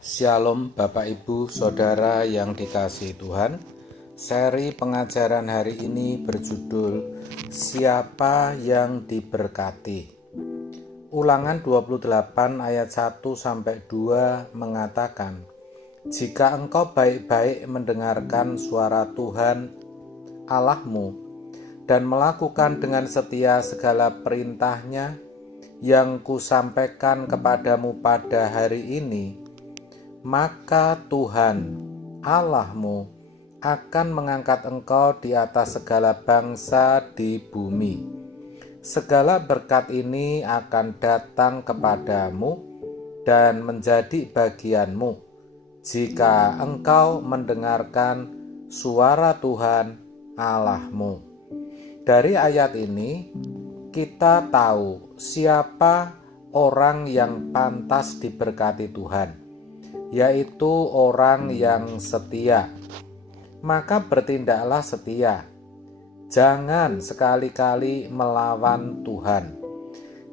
Shalom Bapak Ibu Saudara yang dikasihi Tuhan. Seri pengajaran hari ini berjudul Siapa yang diberkati. Ulangan 28 ayat 1-2 mengatakan, jika engkau baik-baik mendengarkan suara Tuhan Allahmu dan melakukan dengan setia segala perintahnya yang kusampaikan kepadamu pada hari ini, maka Tuhan Allahmu akan mengangkat engkau di atas segala bangsa di bumi. Segala berkat ini akan datang kepadamu dan menjadi bagianmu jika engkau mendengarkan suara Tuhan Allahmu. Dari ayat ini kita tahu siapa orang yang pantas diberkati Tuhan, yaitu orang yang setia. Maka bertindaklah setia. Jangan sekali-kali melawan Tuhan.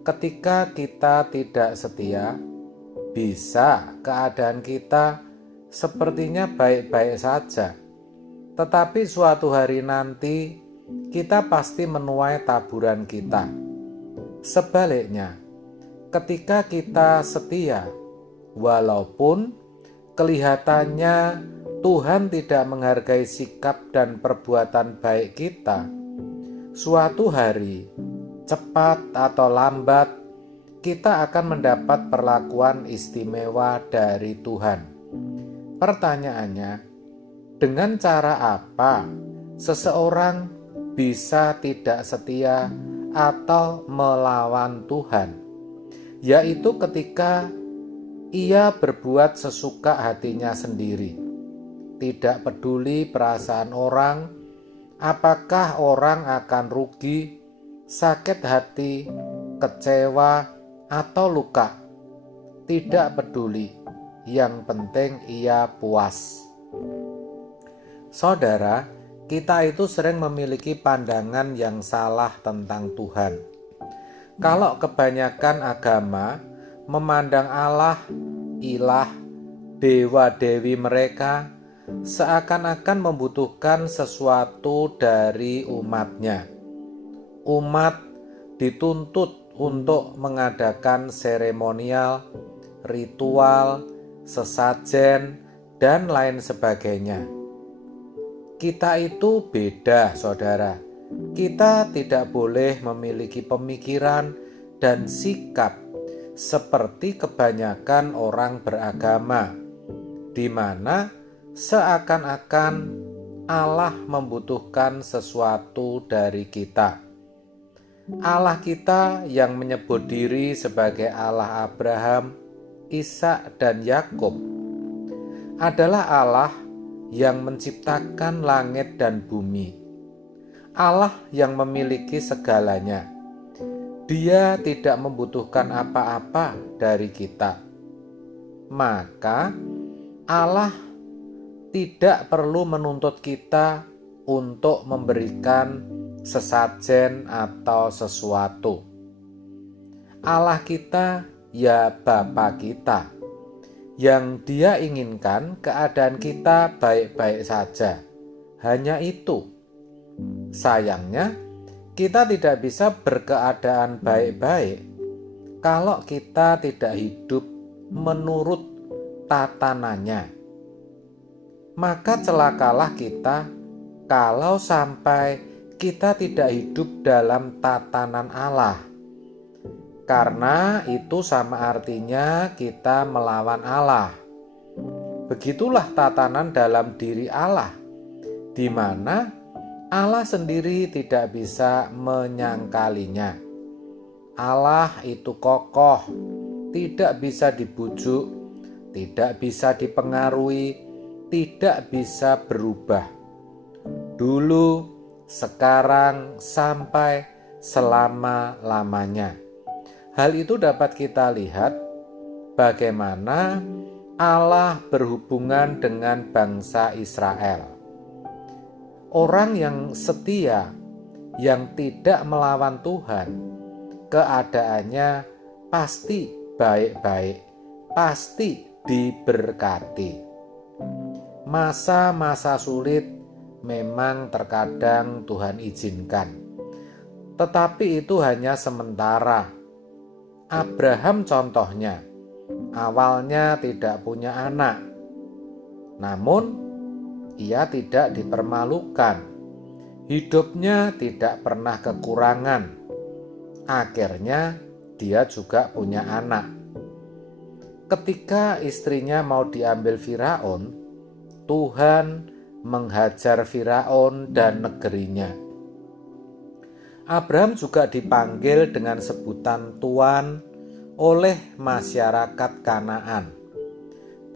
Ketika kita tidak setia, bisa keadaan kita sepertinya baik-baik saja. Tetapi suatu hari nanti kita pasti menuai taburan kita. Sebaliknya, ketika kita setia, walaupun kelihatannya Tuhan tidak menghargai sikap dan perbuatan baik kita, suatu hari, cepat atau lambat, kita akan mendapat perlakuan istimewa dari Tuhan. Pertanyaannya, dengan cara apa seseorang bisa tidak setia atau melawan Tuhan? Yaitu ketika ia berbuat sesuka hatinya sendiri, tidak peduli perasaan orang, apakah orang akan rugi, sakit hati, kecewa, atau luka. Tidak peduli, yang penting ia puas. Saudara, kita itu sering memiliki pandangan yang salah tentang Tuhan. Kalau kebanyakan agama memandang Allah, ilah, dewa-dewi mereka seakan-akan membutuhkan sesuatu dari umatnya. Umat dituntut untuk mengadakan seremonial, ritual, sesajen, dan lain sebagainya. Kita itu beda, saudara. Kita tidak boleh memiliki pemikiran dan sikap seperti kebanyakan orang beragama, di mana seakan-akan Allah membutuhkan sesuatu dari kita. Allah kita yang menyebut diri sebagai Allah Abraham, Ishak, dan Yakub adalah Allah yang menciptakan langit dan bumi. Allah yang memiliki segalanya. Dia tidak membutuhkan apa-apa dari kita. Maka Allah tidak perlu menuntut kita untuk memberikan sesajen atau sesuatu. Allah kita ya Bapa kita, yang Dia inginkan keadaan kita baik-baik saja. Hanya itu. Sayangnya, kita tidak bisa berkeadaan baik-baik kalau kita tidak hidup menurut tatanannya. Maka celakalah kita kalau sampai kita tidak hidup dalam tatanan Allah. Karena itu sama artinya kita melawan Allah. Begitulah tatanan dalam diri Allah, di mana Allah sendiri tidak bisa menyangkalinya. Allah itu kokoh, tidak bisa dibujuk, tidak bisa dipengaruhi, tidak bisa berubah. Dulu, sekarang, sampai selama-lamanya. Hal itu dapat kita lihat bagaimana Allah berhubungan dengan bangsa Israel. Orang yang setia, yang tidak melawan Tuhan, keadaannya pasti baik-baik, pasti diberkati. Masa-masa sulit memang terkadang Tuhan izinkan, tetapi itu hanya sementara. Abraham contohnya, awalnya tidak punya anak, namun ia tidak dipermalukan. Hidupnya tidak pernah kekurangan. Akhirnya dia juga punya anak. Ketika istrinya mau diambil Firaun, Tuhan menghajar Firaun dan negerinya. Abraham juga dipanggil dengan sebutan Tuan oleh masyarakat Kanaan.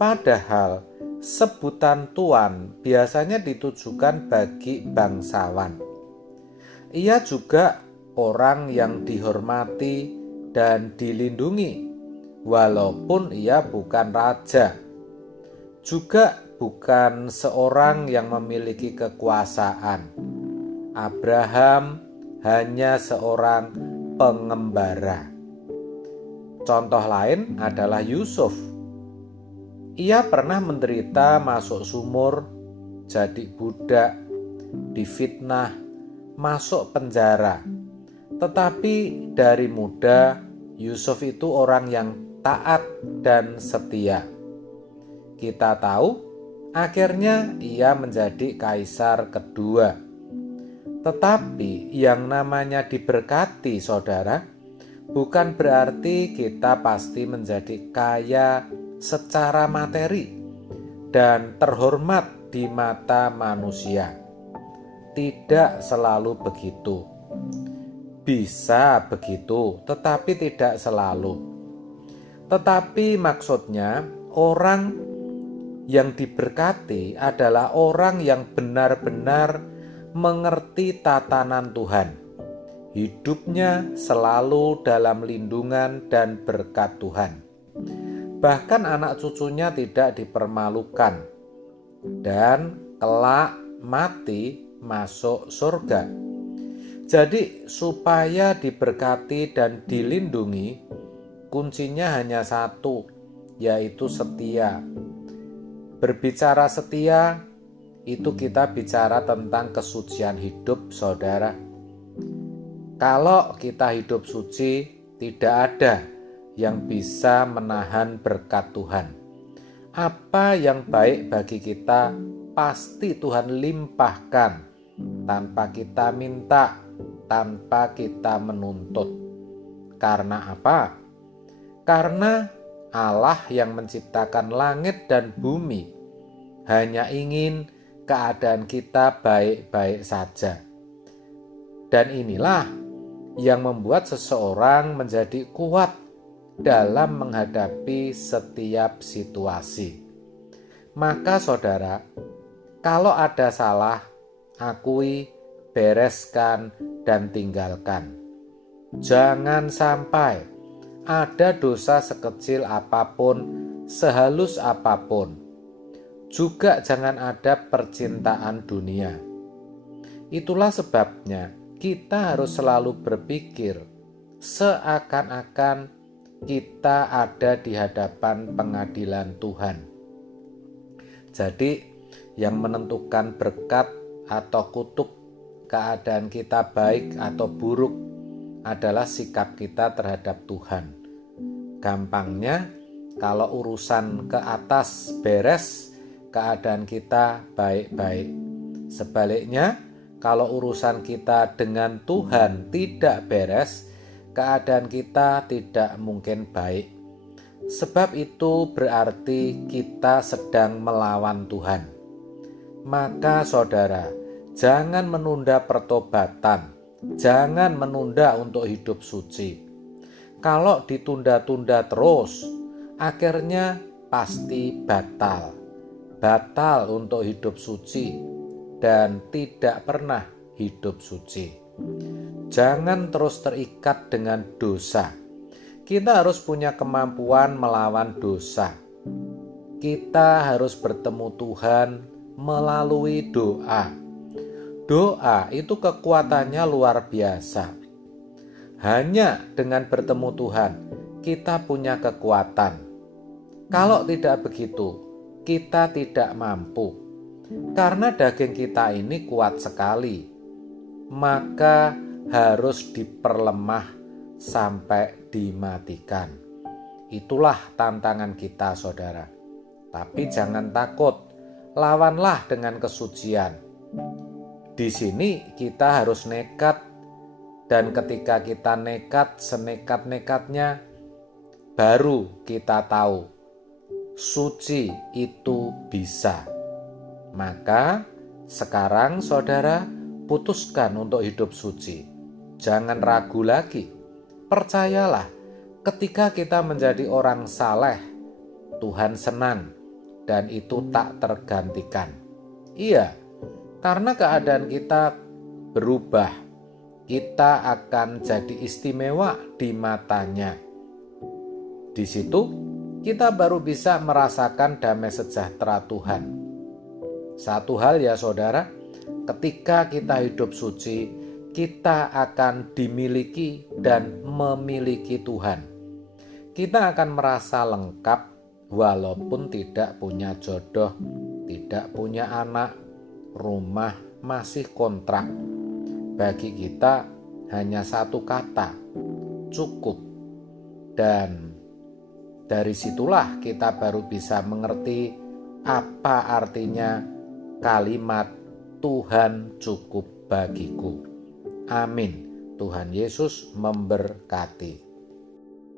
Padahal sebutan Tuan biasanya ditujukan bagi bangsawan. Ia juga orang yang dihormati dan dilindungi, walaupun ia bukan raja. Juga bukan seorang yang memiliki kekuasaan. Abraham hanya seorang pengembara. Contoh lain adalah Yusuf. Ia pernah menderita masuk sumur, jadi budak, difitnah, masuk penjara. Tetapi dari muda, Yusuf itu orang yang taat dan setia. Kita tahu, akhirnya ia menjadi kaisar kedua. Tetapi yang namanya diberkati, saudara, bukan berarti kita pasti menjadi kaya secara materi dan terhormat di mata manusia. Tidak selalu begitu. Bisa begitu, tetapi tidak selalu. Tetapi maksudnya, orang yang diberkati adalah orang yang benar-benar mengerti tatanan Tuhan. Hidupnya selalu dalam lindungan dan berkat Tuhan. Bahkan anak cucunya tidak dipermalukan dan kelak mati masuk surga. Jadi supaya diberkati dan dilindungi, kuncinya hanya satu, yaitu setia. Berbicara setia, itu kita bicara tentang kesucian hidup, saudara. Kalau kita hidup suci, tidak ada yang bisa menahan berkat Tuhan. Apa yang baik bagi kita, pasti Tuhan limpahkan tanpa kita minta, tanpa kita menuntut. Karena apa? Karena Allah yang menciptakan langit dan bumi hanya ingin keadaan kita baik-baik saja. Dan inilah yang membuat seseorang menjadi kuat dalam menghadapi setiap situasi. Maka saudara, kalau ada salah, akui, bereskan, dan tinggalkan. Jangan sampai ada dosa sekecil apapun, sehalus apapun. Juga jangan ada percintaan dunia. Itulah sebabnya kita harus selalu berpikir seakan-akan kita ada di hadapan pengadilan Tuhan. Jadi yang menentukan berkat atau kutuk, keadaan kita baik atau buruk, adalah sikap kita terhadap Tuhan. Gampangnya, kalau urusan ke atas beres, keadaan kita baik-baik. Sebaliknya, kalau urusan kita dengan Tuhan tidak beres, keadaan kita tidak mungkin baik. Sebab itu berarti kita sedang melawan Tuhan. Maka saudara, jangan menunda pertobatan. Jangan menunda untuk hidup suci. Kalau ditunda-tunda terus, akhirnya pasti batal. Batal untuk hidup suci dan tidak pernah hidup suci. Jangan terus terikat dengan dosa. Kita harus punya kemampuan melawan dosa. Kita harus bertemu Tuhan melalui doa. Doa itu kekuatannya luar biasa. Hanya dengan bertemu Tuhan, kita punya kekuatan. Kalau tidak begitu, kita tidak mampu. Karena daging kita ini kuat sekali, maka harus diperlemah sampai dimatikan. Itulah tantangan kita, saudara. Tapi jangan takut, lawanlah dengan kesucian. Di sini kita harus nekat, dan ketika kita nekat, senekat-nekatnya, baru kita tahu suci itu bisa. Maka sekarang saudara, putuskan untuk hidup suci. Jangan ragu lagi. Percayalah, ketika kita menjadi orang saleh, Tuhan senang dan itu tak tergantikan. Iya, karena keadaan kita berubah, kita akan jadi istimewa di matanya. Di situ kita baru bisa merasakan damai sejahtera Tuhan. Satu hal ya saudara, ketika kita hidup suci, kita akan dimiliki dan memiliki Tuhan. Kita akan merasa lengkap walaupun tidak punya jodoh, tidak punya anak, rumah masih kontrak. Bagi kita hanya satu kata, cukup. Dan dari situlah kita baru bisa mengerti apa artinya kalimat Tuhan cukup bagiku. Amin. Tuhan Yesus memberkati.